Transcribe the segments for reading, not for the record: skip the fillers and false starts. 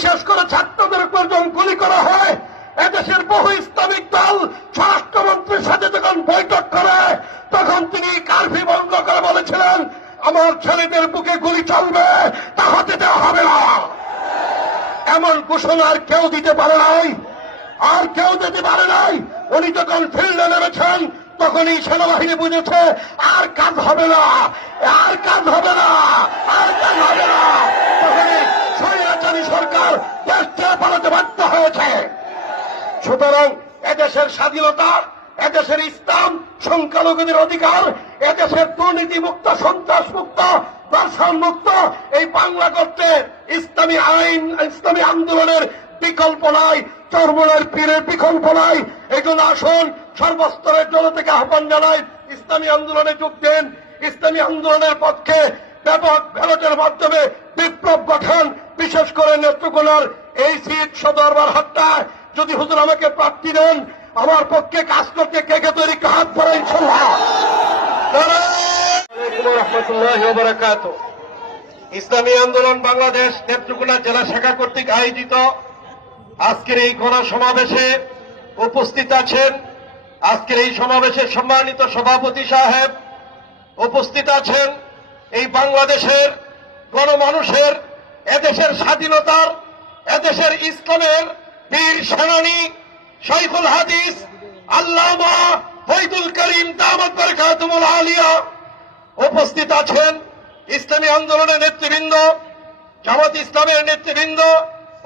বিশেষ করে ছাত্রদের উপর যখন গুলি করা হয়, এদেশের বহু ইসলামিক দল স্বরাষ্ট্রমন্ত্রীর সাথে যখন বৈঠক করে তখন তিনি কারফিউ বন্ধ করে বলেছিলেন, আমার ছেলেদের বুকে গুলি চলবে, তা হতে দেওয়া হবে না। এমন ঘোষণা আর কেউ দিতে পারে নাই, আর কেউ দিতে পারে নাই। উনি যখন ফিল্ডে নেমেছেন তখনই সেনাবাহিনী বুঝেছে আর কাজ হবে না, আর কাজ হবে না, আর কাজ হবে না। তখনই স্বৈরাচারী সরকার দেশ ছেড়ে পালাতে বাধ্য হয়েছে। সুতরাং এদেশের স্বাধীনতা, এদেশের ইসলাম, সংখ্যালঘুদের অধিকার, এদেশের দুর্নীতি মুক্ত, সন্ত্রাস মুক্ত, দর্শন মুক্ত এই বাংলা করতে ইসলামী আইন, ইসলামী আন্দোলনের বিকল্প নাই, চরমনের পীরের বিকল্প নাই। এই জন্য আসুন সর্বস্তরের জনতাকে আহ্বান জানাই, ইসলামী আন্দোলনে যোগ দেন। ইসলামী আন্দোলনের পক্ষে ব্যাপক ব্যালটের মাধ্যমে বিপ্লব গঠন, বিশেষ করে নেত্রকোনার এই সিট সদরবার হাট্টায় যদি হুজুর আমাকে প্রার্থী দেন, আমার পক্ষে কাজ করতে কে কে তৈরি, হাত ধরে ইনশাল্লাহ। ইসলামী আন্দোলন বাংলাদেশ নেত্রকোনা জেলা শাখা কর্তৃক আয়োজিত আজকের এই গণসমাবেশে উপস্থিত আছেন, আজকের এই সমাবেশের সম্মানিত সভাপতি সাহেব উপস্থিত আছেন, এই বাংলাদেশের গণমানুষের, এদেশের স্বাধীনতার, এদেশের ইসলামের বীর সেনানী শাইখুল হাদিস আল্লামা ফয়জুল করিম দামাত বরকাতুহুল আলিয়া উপস্থিত আছেন, ইসলামী আন্দোলনের নেতৃবৃন্দ, জামাত ইসলামের নেতৃবৃন্দ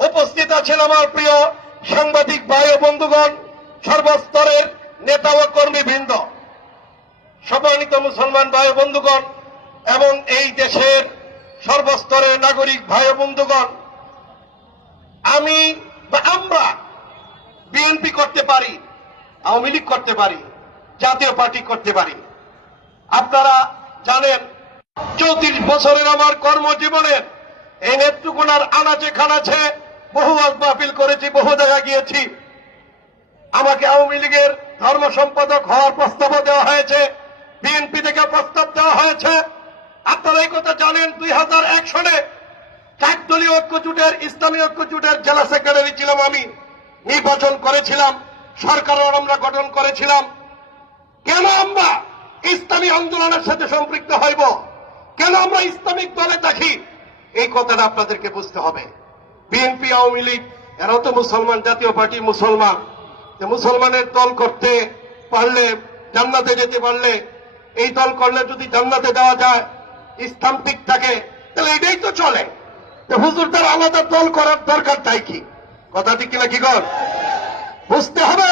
উপস্থিত আছেন, আমার প্রিয় সাংবাদিক ভাই ও বন্ধুগণ, সর্বস্তরের নেতা ও কর্মীবৃন্দ, সম্মানিত মুসলমান ভাই ও বন্ধুগণ এবং এই দেশের সর্বস্তরের নাগরিক ভাই ও বন্ধুগণ, আমি বা আমরা বিএনপি করতে পারি, আওয়ামী লীগ করতে পারি, জাতীয় পার্টি করতে পারি। আপনারা জানেন 34 বছরের আমার কর্মজীবনের এই নেত্রকোনার আনাচে খানাচে বহু মাহফিল করেছি, বহু জায়গায় গিয়েছি। আমাকে আওয়ামী লীগের ধর্ম সম্পাদক হওয়ার প্রস্তাব দেওয়া হয়েছে, বিএনপি থেকে প্রস্তাব দেওয়া হয়েছে। আপনারা এই কথা জানেন, 2001 সালে 4 দলীয় ঐক্যজোটের, ইসলামী ঐক্যজোটের জেলা সেক্রেটারি ছিলাম আমি, নির্বাচন করেছিলাম, সরকারও আমরা গঠন করেছিলাম। কেন আমরা ইসলামী আন্দোলনের সাথে সম্পৃক্ত হইব, কেন আমরা ইসলামিক দলে থাকি, এই কথাটা আপনাদেরকে বুঝতে হবে। বিএনপি, আওয়ামী লীগ এরাও তো মুসলমান, জাতীয় পার্টি মুসলমান। মুসলমানের দল করতে পারলে, জান্নাতে যেতে পারলে, এই দল করলে যদি জান্নাতে দেওয়া যায়, ইসলাম ঠিক থাকে, তাহলে এটাই তো চলে। হুজুরদের আলাদা দল করার দরকার তাই কি? কথা ঠিক কিনা কি কর? বুঝতে হবে।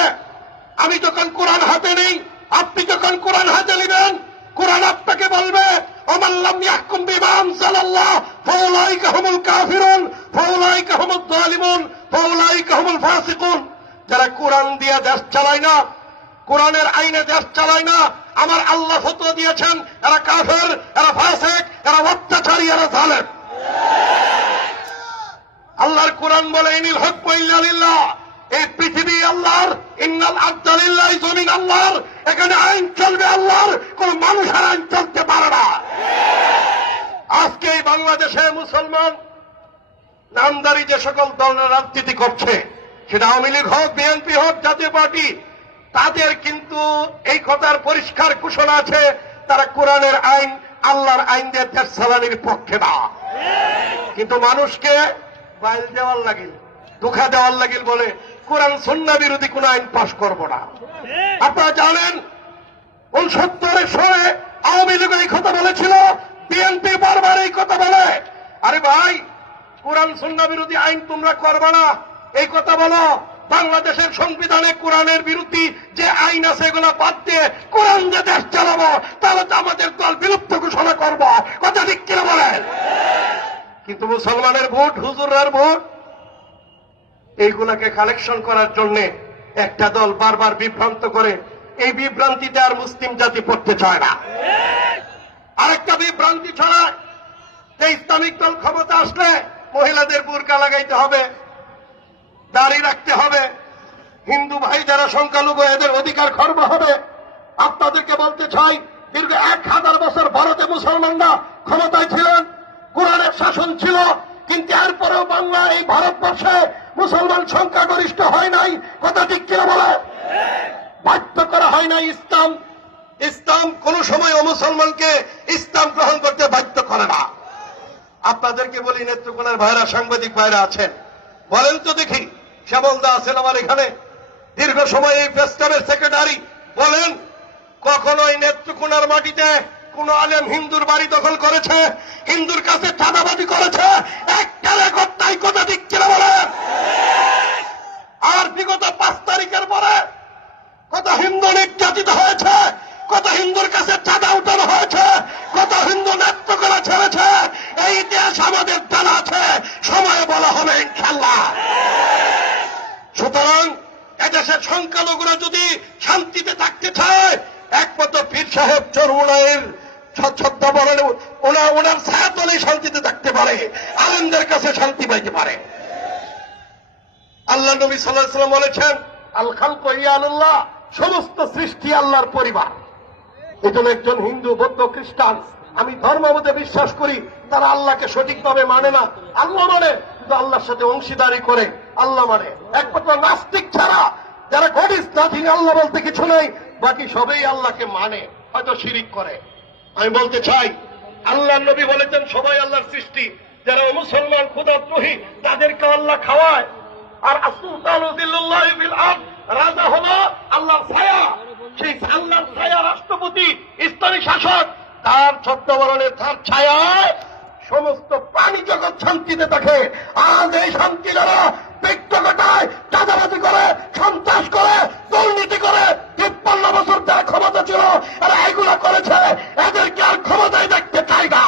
আমি যখন কোরআন হাতে নেই, আপনি যখন কোরআন হাতে নেবেন, কোরআন আপনাকে বলবে ওমান লাম ইয়াহকুম বিমা আনজালাল্লাহ ফাউলাইকা হুমুল কাফিরুন ফাউলাইকা হুমুজ জালিমুন ফাউলাইকা হুমুল ফাসিকুন। যারা কোরআন দিয়ে দেশ চালায় না, কোরআনের আইনে দেশ চালায় না, আমার আল্লাহ ফতোয়া দিয়েছেন এরা কাফের, এরা ফাসিক, এরা অত্যাচারী, এরা জালেম। আল্লাহর কোরআন বলে ইনিল হুকমু ইল্লা লিল্লাহ, এই পৃথিবী আল্লাহর, ইন্নাল আরদা লিল্লাহি, জমিন আল্লাহর, এখানে আইন চলবে আল্লাহর, কোন মানুষের আইন চলতে পারে না। আজকে এই বাংলাদেশে মুসলমান নামদারি যে সকল দল রাজনীতি করছে, সেটা আওয়ামী লীগ হোক, বিএনপি হোক, জাতীয় পার্টি, তাদের কিন্তু এই কথার পরিষ্কার ঘোষণা আছে, তারা কোরআনের আইন, আল্লাহর আইন দিয়ে দেশ চালানোর পক্ষে না। কিন্তু মানুষকে বাইল দেওয়ার লাগিল, ধোঁকা দেওয়ার লাগিল বলে কোরআন সুন্নাহ বিরোধী কোন আইন পাশ করব না। আপনারা জানেন 69-এর সময় আওয়ামী লীগ এই কথা বলেছিল, বিএনপি বারবার এই কথা বলে, আরে ভাই কোরআন সুন্নাহ বিরোধী আইন তোমরা করবে না, এই কথা বলো। বাংলাদেশের সংবিধানে কোরআনের বিরোধী যে আইন আছে এগুলো বাদ দিয়ে কোরআন দিয়ে দেশ চালাবো, তাহলে তো আমাদের দল বিলুপ্ত ঘোষণা করবো। কথা ঠিক কিনা বলেন? কিন্তু মুসলমানের ভোট, হুজুরের ভোট, এইগুলাকে কালেকশন করার জন্য একটা দল বারবার বিভ্রান্ত করে, এই বিভ্রান্তিতে আর মুসলিম জাতি পড়তে চায় না। আরেকটা বিভ্রান্তি ছড়ায় যে ইসলামিক দল ক্ষমতা আসলে মহিলাদের বুরকা লাগাইতে হবে, দাড়ি রাখতে হবে, হিন্দু ভাই যারা সংখ্যালঘু এদের অধিকার খর্ব হবে। আপনাদেরকে বলতে চাই, দীর্ঘ 1000 বছর ভারতে মুসলমানরা ক্ষমতায় ছিলেন, কোরআনের শাসন ছিল, কিন্তু এরপরেও বাংলা এই ভারতবর্ষে মুসলমান সংখ্যাগরিষ্ঠ হয় নাই। কথা ঠিক কিনা বলে? বাধ্য করা হয় নাই। ইসলাম কোন সময় মুসলমানকে ইসলাম গ্রহণ করতে বাধ্য করে না। আপনাদেরকে বলি, নেত্রকোনার ভাইরা, সাংবাদিক ভাইরা আছেন, বলেন তো দেখি, শ্যামলদা আছেন আমার এখানে, দীর্ঘ সময় এই ফেস্টামের সেক্রেটারি, বলেন কখনো এই নেত্রকোনার মাটিতে কোন আলেম হিন্দুর বাড়ি দখল করেছে, হিন্দুর কাছে চাঁদাবাজি করেছে? একটা রেকর্ড তাই। কথা ঠিক কিনা বলেন? আর বিগত 5 তারিখের পরে কত হিন্দু নির্যাতিত হয়েছে, কত হিন্দুর কাছে চাঁদা উঠানো হয়েছে, কত হিন্দু নেত্রকোনা ছেড়েছে, এই ইতিহাস আমাদের জানা আছে। সময় বলা হবে ইনশাআল্লাহ। সুতরাং এদেশের সংখ্যালঘুরা যদি শান্তিতে থাকতে চায়, একমাত্র পীর সাহেব চরমুনাইয়ের ছদ্মবরণে ওনার ছায়াতলেই শান্তিতে থাকতে পারে, আলেমদের কাছে শান্তি পাইতে পারে। আল্লাহ নবী সাল্লাল্লাহু আলাইহি ওয়াসাল্লাম বলেছেন, আল খালকু ইয়ালুল্লাহ, সমস্ত সৃষ্টি আল্লাহর পরিবার। এজন্য একজন হিন্দু, বৌদ্ধ, খ্রিস্টান, আমি ধর্মমতে বিশ্বাস করি, তারা আল্লাহকে সঠিকভাবে মানে না। আল্লাহ মানে, কিন্তু আল্লাহর সাথে অংশীদারি করে আল্লাহ মানে। একমাত্র নাস্তিক ছাড়া যারা গড ইজ নাথিং, আল্লাহ বলতে কিছু নেই, বাকি সবাই আল্লাহকে মানে, হয়তো শিরিক করে। আমি বলতে চাই, আল্লাহর নবী বলেছেন সবাই আল্লাহর সৃষ্টি, যারা মুসলমান খোদাদ্রোহী তাদেরকে আল্লাহ খাওয়ায়। আর আসুলতানু যিল্লুল্লাহি ফিল আরদ, রাজা হলো আল্লাহর ছায়া। সেই আল্লাহর ছায়া রাষ্ট্রপতি, ইসলামী শাসক, তার ছদ্মবরণের, তার ছায়ায় সমস্ত প্রাণী জগৎ শান্তিতে থাকে। আজ এই শান্তি যারা ব্যক্তিগতায় চাঁদাবাজি করে, সন্ত্রাস করে, দুর্নীতি করে, 53 বছর যারা ক্ষমতা ছিল এরা এগুলো করেছে, এদেরকে আর ক্ষমতায় দেখতে চাই না।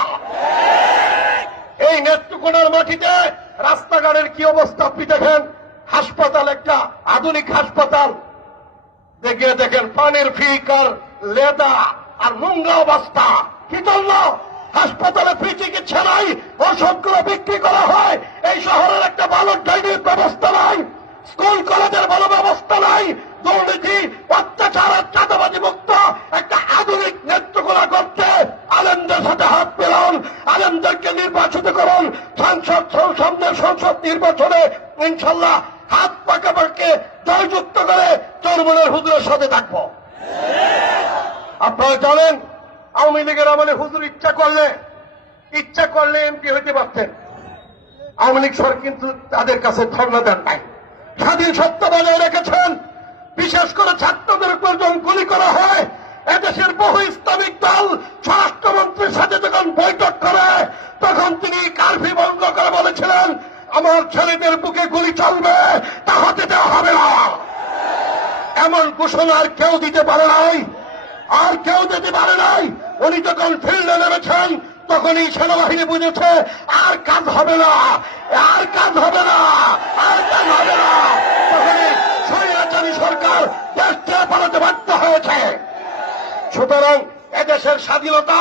এই নেত্রকোনার মাটিতে রাস্তাঘাটের কি অবস্থা আপনি দেখেন। হাসপাতাল, একটা আধুনিক হাসপাতাল, দেখিয়ে দেখেন পানির ফিক আর লেদা আর নোংরা অবস্থা। কি জন্য? হাসপাতালে ফ্রি চিকিৎসা নাই, ওষুধগুলো বিক্রি করা হয়। এই শহরের একটা ভালো ড্রেনেজ ব্যবস্থা নাই, স্কুল কলেজের ভালো ব্যবস্থা নাই, দুর্নীতি, অত্যাচার আর চাঁদাবাজি মুক্ত একটা আধুনিক নেত্রকোনা করতে আলেমদের সাথে হাত মেলান, আলেমদেরকে নির্বাচিত করুন। সামনের সংসদ নির্বাচনে ইনশাল্লাহ হাত পাকাপাকে জয়যুক্ত করে চরমনের হুজুরের সাথে থাকবো। আপনারা জানেন, আওয়ামী লীগের আমলে হুজুর ইচ্ছা করলে এমপি হইতে পারতেন। আওয়ামী লীগ সরকার কিন্তু তাদের কাছে ধর্ণা দেন নাই, স্বাধীন সত্তা বজায় রেখেছেন। বিশেষ করে ছাত্রদের উপর যখন গুলি করা হয়, এদেশের বহু ইসলামিক দল স্বরাষ্ট্রমন্ত্রীর সাথে যখন বৈঠক করে, তখন তিনি কারফিউ ভঙ্গ করে বলেছিলেন, আমার ছেলেদের বুকে গুলি চলবে, তা হতে দেওয়া হবে না। এমন ঘোষণা আর কেউ দিতে পারে নাই, আর কেউ দিতে পারে নাই। উনি যখন ফিল্ডে নেমেছেন, তখনই সেনাবাহিনী বুঝেছে আর কাজ হবে না, আর কাজ হবে না, আর কাজ হবে না। তখনই স্বৈরাচারী সরকার দেশ ছেড়ে পালাতে বাধ্য হয়েছে। সুতরাং এদেশের স্বাধীনতা,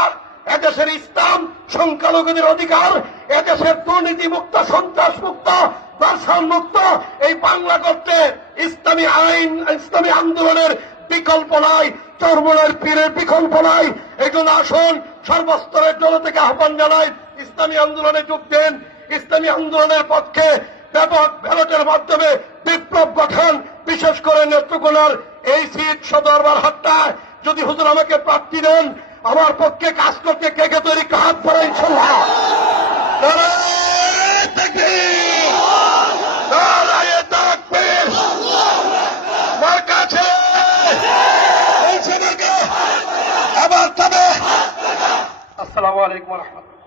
এদেশের ইসলাম, সংখ্যালঘুদের অধিকার, এদেশের দুর্নীতি মুক্ত, সন্ত্রাস মুক্ত, দর্শন মুক্ত এই বাংলা করতে ইসলামী আইন, ইসলামী আন্দোলনের বিকল্প নাই, চরমনের পীরের বিকল্প নাই। এই জন্য আসুন, সর্বস্তরের জনতাকে আহ্বান জানাই, ইসলামী আন্দোলনে যোগ দেন। ইসলামী আন্দোলনের পক্ষে ব্যাপক ব্যালটের মাধ্যমে বিপ্লব গঠন, বিশেষ করে নেত্রকোনার এই সিট সদরবার হাট্টায় যদি হুজুর আমাকে প্রার্থী দেন, আমার পক্ষে কাজ করতে কে কে তৈরি, হাত পড়ে ইনশাল্লাহ। আসসালামু আলাইকুম ওয়া রাহমাতুল্লাহ।